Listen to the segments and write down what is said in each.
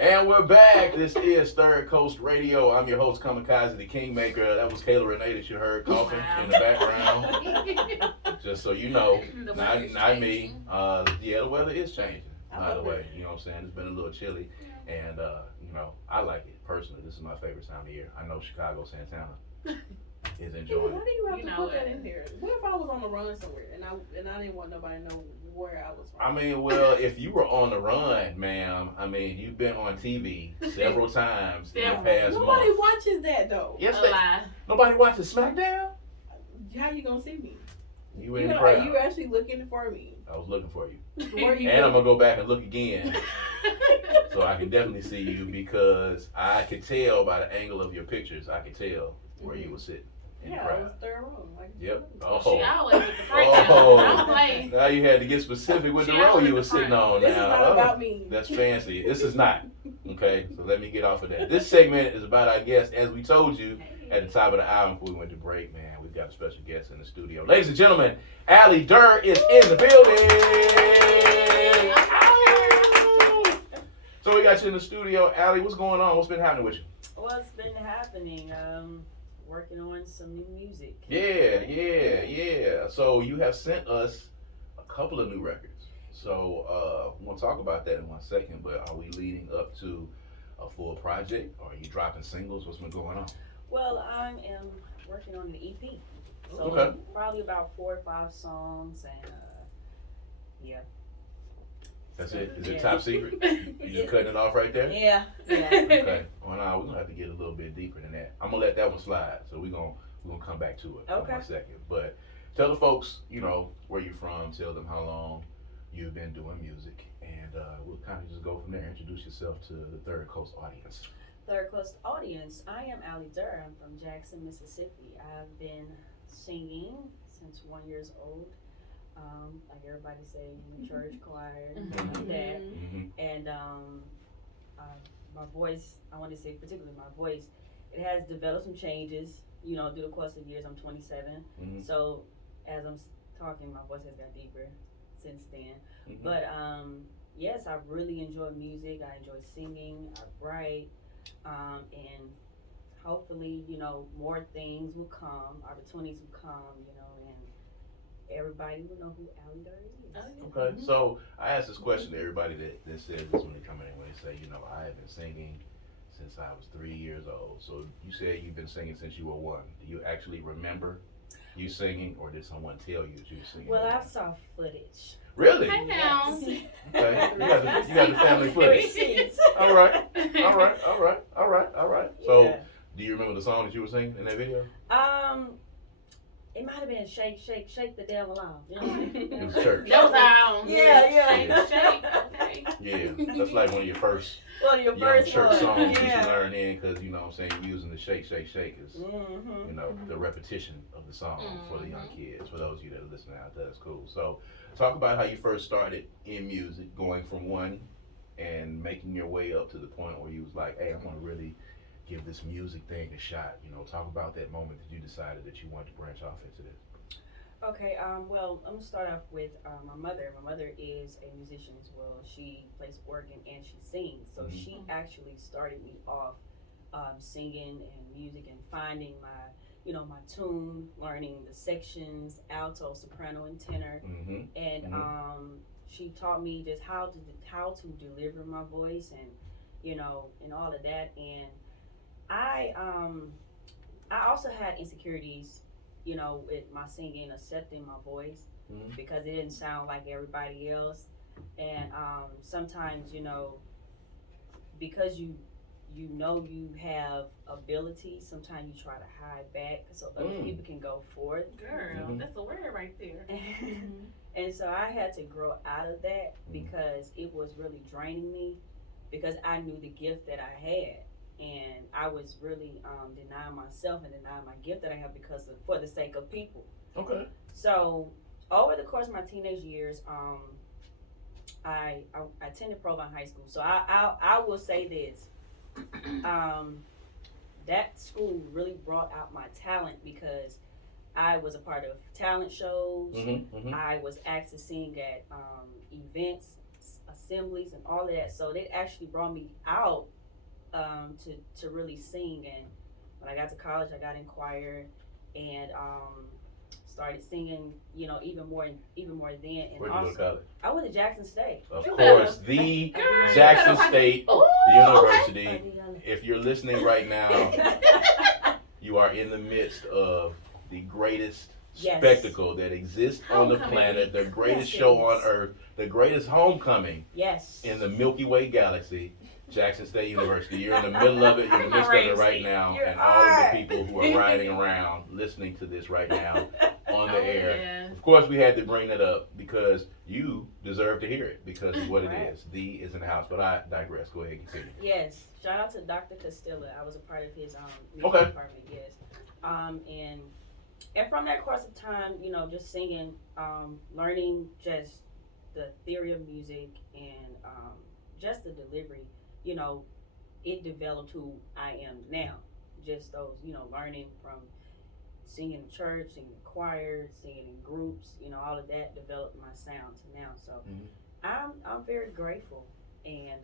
And we're back. This is Third Coast Radio. I'm your host, Kamikaze the Kingmaker. That was Kayla Renee that you heard coughing in the background. Just so you know, not me. Yeah, the weather is changing, by the way. You know what I'm saying? It's been a little chilly. And, I like it personally. This is my favorite time of year. I know Chicago, Santana is enjoying Why it. do you have to put that in there? What if I was on the run somewhere and I didn't want nobody to know where I was from? I mean, well, if you were on the run, ma'am, you've been on TV several times in the past month. Nobody watches that, though. Yes, nobody watches SmackDown? How you gonna see me? You in the crowd. Are you actually looking for me? I was looking for you. Where you and I'm going to go back and look again. So I can definitely see you because I could tell by the angle of your pictures, I could tell where you were sitting. Yeah, I was third row. Yep. Oh. She always with the breakdown. Now you had to get specific with the row you were sitting on. This is not about me. That's fancy. This is not. Okay, so let me get off of that. This segment is about our guests. As we told you at the top of the hour before we went to break, man, we've got a special guest in the studio. Ladies and gentlemen, Ally Durr is in the building. So we got you in the studio. Ally, what's going on? What's been happening with you? What's been happening? Working on some new music. Yeah. So you have sent us a couple of new records. So we're going to talk about that in 1 second, but are we leading up to a full project? Or are you dropping singles? What's been going on? Well, I am working on an EP. So probably about 4 or 5 songs and yeah. That's it? Is it top secret? You just cutting it off right there? Yeah. Okay. Well, now we're gonna have to get a little bit deeper than that. I'm gonna let that one slide. So we're gonna come back to it in 1 second. But tell the folks, where you're from. Tell them how long you've been doing music, and we'll kind of just go from there. Introduce yourself to the Third Coast audience. Third Coast audience. I am Ally Durr. I'm from Jackson, Mississippi. I've been singing since 1 year old. Like everybody say, church choir, like that. And my voice, I want to say particularly my voice, it has developed some changes, through the course of years. I'm 27. So as I'm talking, my voice has got deeper since then. But yes, I really enjoy music. I enjoy singing. I write. And hopefully, more things will come, opportunities will come, and everybody will know who Ally Durr is. Okay, so I ask this question to everybody that says this when they come in, when they say, I have been singing since I was 3 years old. So you said you've been singing since you were 1. Do you actually remember you singing, or did someone tell you that you were singing? Well, I saw footage. Really? Yes. Okay, you got the family footage. All right. So, do you remember the song that you were singing in that video? It might have been shake the devil off. It was church. That was our own. Yeah. Shake. Okay. Yeah, that's like one of your first church songs that you learn in, because you know what I'm saying, you're using the shake is the repetition of the song for the young kids. For those of you that are listening out there, that's cool. So talk about how you first started in music, going from 1 and making your way up to the point where you was like, hey, I want to really give this music thing a shot. Talk about that moment that you decided that you wanted to branch off into this. Okay, well, I'm gonna start off with my mother. My mother is a musician as well. She plays organ and she sings. So she actually started me off singing and music and finding my tune, learning the sections, alto, soprano, and tenor. And she taught me just how to deliver my voice and and all of that. And I also had insecurities, with my singing, accepting my voice, because it didn't sound like everybody else. And sometimes, because you have ability, sometimes you try to hide back so other people can go forth. Girl, that's a word right there. And so I had to grow out of that because it was really draining me, because I knew the gift that I had. And I was really denying myself and denying my gift that I have for the sake of people. Okay. So over the course of my teenage years, I attended Provine High School. So I will say this, that school really brought out my talent, because I was a part of talent shows. I was asked to sing at events, assemblies and all of that. So it actually brought me out to really sing. And when I got to college, I got in choir and started singing, you know, even more then. And Where'd you go to college? I went to Jackson State. Of course, the Jackson State University. If you're listening right now, you are in the midst of the greatest spectacle that exists on the planet, the greatest show on earth, the greatest homecoming in the Milky Way galaxy. Jackson State University. You're in the middle of it. You're in the midst of it right now. And all of the people who are riding around listening to this right now on the air. Yeah. Of course, we had to bring that up because you deserve to hear it because it's what it is. The is in the house. But I digress. Go ahead and continue. Yes. Shout out to Dr. Castilla. I was a part of his music department. Yes. And from that course of time, you know, just singing, learning just the theory of music and just the delivery. You know, it developed who I am now. Just those, you know, learning from singing in church, singing in choir, singing in groups, you know, all of that developed my sound to now. So I'm very grateful and,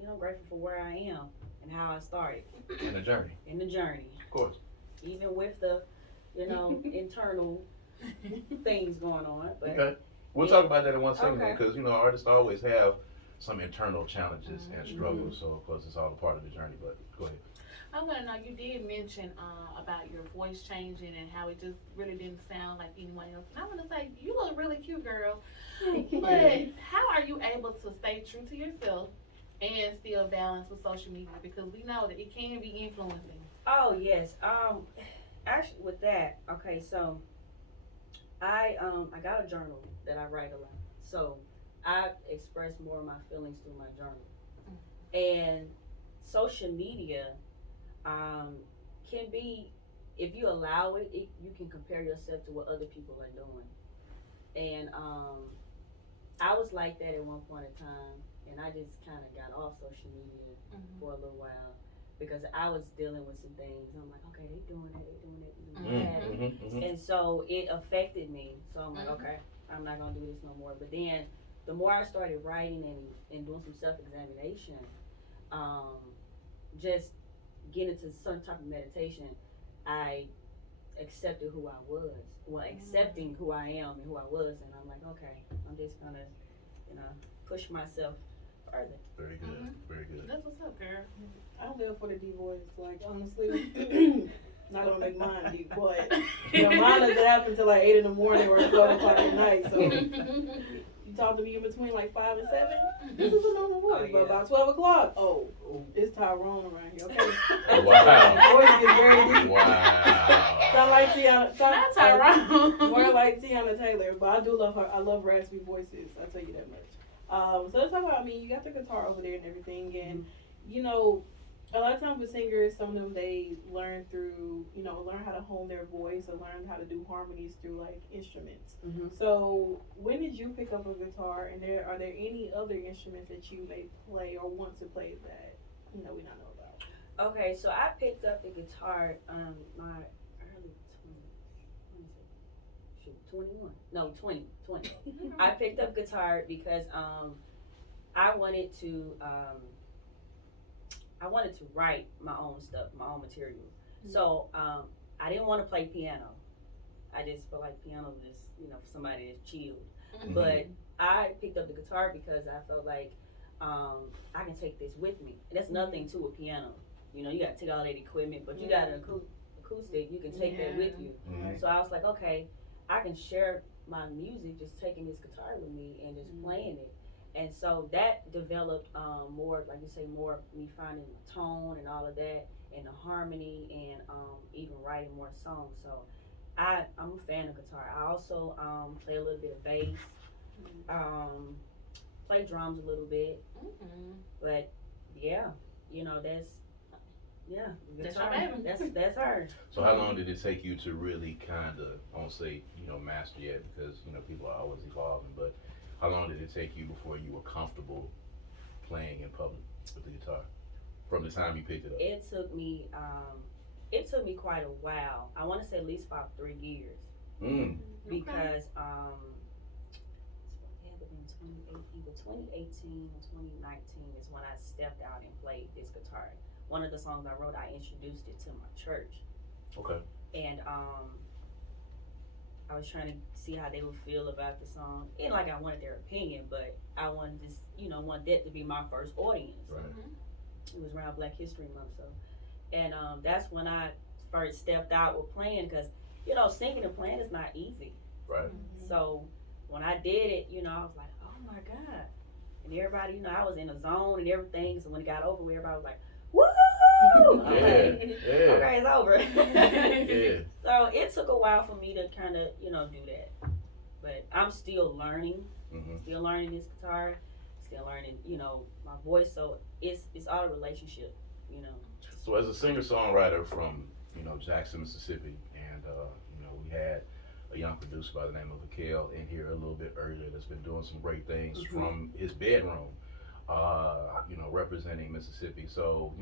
you know, grateful for where I am and how I started. In the journey. In the journey. Of course. Even with the, you know, internal things going on. But okay. We'll talk about that in one second because, you know, artists always have some internal challenges and struggles. So, of course, it's all a part of the journey. But go ahead. I want to know, you did mention about your voice changing and how it just really didn't sound like anyone else. And I want to say, you look really cute, girl. But how are you able to stay true to yourself and still balance with social media? Because we know that it can be influencing. Oh, yes. Actually, with that, okay, so I got a journal that I write a lot. So I express more of my feelings through my journal. And social media can be, if you allow it, you can compare yourself to what other people are doing. And I was like that at one point in time, and I just kind of got off social media for a little while because I was dealing with some things. I'm like, okay, they doing that. And so it affected me. So I'm like, okay, I'm not gonna do this no more. But then the more I started writing and doing some self-examination, just getting into some type of meditation, I accepted who I was. Well, accepting who I am and who I was, and I'm like, okay, I'm just gonna, you know, push myself further. Very good, very good. That's what's up, girl. I don't live for the D voice. Like, honestly, not gonna make mine deep, but you know, mine doesn't happen until like 8 in the morning or 12 o'clock at night. So you talk to me in between like 5 and 7. This is a normal voice. But about 12 o'clock, it's Tyrone around here. Okay. Wow. Voice gets very deep. Wow. Sound like Tiana. Not Tyrone. More like Tiana Taylor, but I do love her. I love raspy voices. I'll tell you that much. So let's talk about. I mean, you got the guitar over there and everything, and you know, a lot of times with singers, some of them they learn through, you know, learn how to hone their voice or learn how to do harmonies through like instruments. So when did you pick up a guitar, and are there any other instruments that you may play or want to play that we don't know about? Okay, so I picked up the guitar my early 20. I picked up guitar because I wanted to write my own stuff, my own material. So I didn't want to play piano. I just feel like piano is, you know, for somebody that's chilled. But I picked up the guitar because I felt like I can take this with me. And that's nothing to a piano. You know, you got to take all that equipment, but you got an acoustic, you can take that with you. So I was like, okay, I can share my music just taking this guitar with me and just playing it. And so that developed more, like you say, more me finding the tone and all of that, and the harmony, and even writing more songs. So I'm a fan of guitar. I also play a little bit of bass, play drums a little bit. But yeah, you know, that's guitar. That's her. So how long did it take you to really kind of, I won't say, you know, master yet, because, you know, people are always evolving, but how long did it take you before you were comfortable playing in public with the guitar? From the time you picked it up? It took me quite a while. I want to say at least about 3 years. Because it had been either 2018 or 2019 is when I stepped out and played this guitar. One of the songs I wrote, I introduced it to my church. Okay. And I was trying to see how they would feel about the song. And like I wanted their opinion, but I wanted this, want that to be my first audience. Right. It was around Black History Month, so. And that's when I first stepped out with playing, because, singing and playing is not easy. Right. So when I did it, I was like, oh my God. And everybody, I was in a zone and everything. So when it got over with, everybody was like, woo! Okay, it's over. Yeah. So it took a while for me to kind of, do that. But I'm still learning. Still learning this guitar. Still learning, my voice. So it's all a relationship, So as a singer-songwriter from, Jackson, Mississippi, and, we had a young producer by the name of Akil in here a little bit earlier that's been doing some great things from his bedroom, representing Mississippi. So,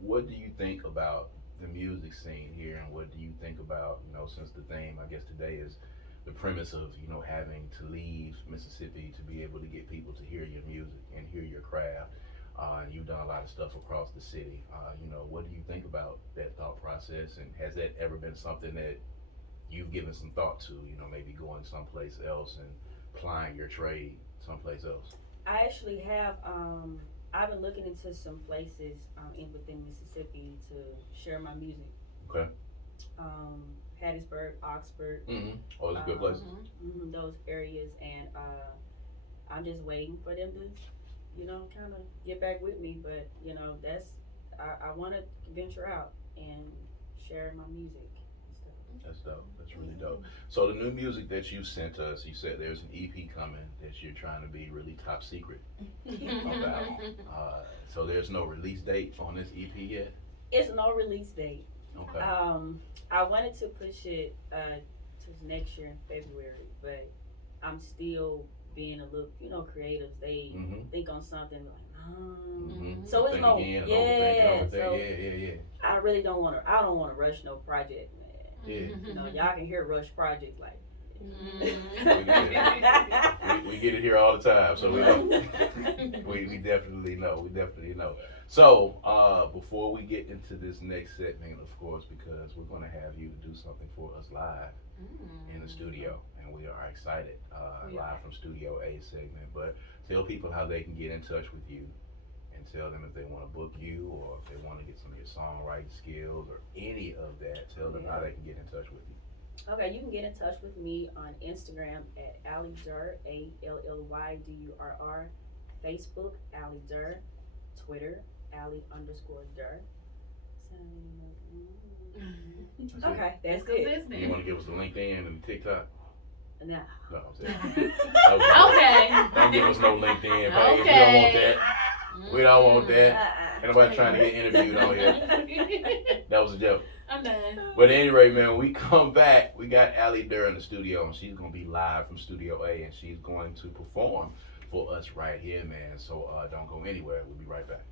what do you think about the music scene here, and what do you think about, since the theme, I guess today is the premise of, having to leave Mississippi to be able to get people to hear your music and hear your craft. And you've done a lot of stuff across the city. What do you think about that thought process, and has that ever been something that you've given some thought to, maybe going someplace else and plying your trade someplace else? I actually have, I've been looking into some places within Mississippi to share my music. Okay. Hattiesburg, Oxford. All those good places. Those areas, and I'm just waiting for them to, kind of get back with me. But that's I want to venture out and share my music. That's dope. That's really dope. So the new music that you sent us, you said there's an EP coming that you're trying to be really top secret about. So there's no release date on this EP yet? It's no release date. Okay. I wanted to push it to next year in February, but I'm still being a little, creative. They think on something like, so it's no, yeah. I really don't want to. I don't want to rush no project, man. Yeah. Y'all can hear rush projects like. We get it here all the time, so we know. we definitely know. We definitely know. So before we get into this next segment, of course, because we're going to have you to do something for us live in the studio, and we are excited. Live from Studio A segment, but tell people how they can get in touch with you, and tell them if they want to book you, or if they want to get some of your songwriting skills or any of that. Tell them how they can get in touch with you. Okay, you can get in touch with me on Instagram at Ally Durr, ALLYDURR, Facebook, Ally Durr, Twitter, Ally_Durr. Okay, that's it. You want to give us the LinkedIn and TikTok? No. No, I'm saying. Okay. Don't give us no LinkedIn, buddy. We don't want that. We don't want that. Ain't nobody trying to get interviewed on here. That was a joke. I'm done. But anyway, man, when we come back, we got Ally Durr in the studio, and she's going to be live from Studio A, and she's going to perform for us right here, man. So don't go anywhere. We'll be right back.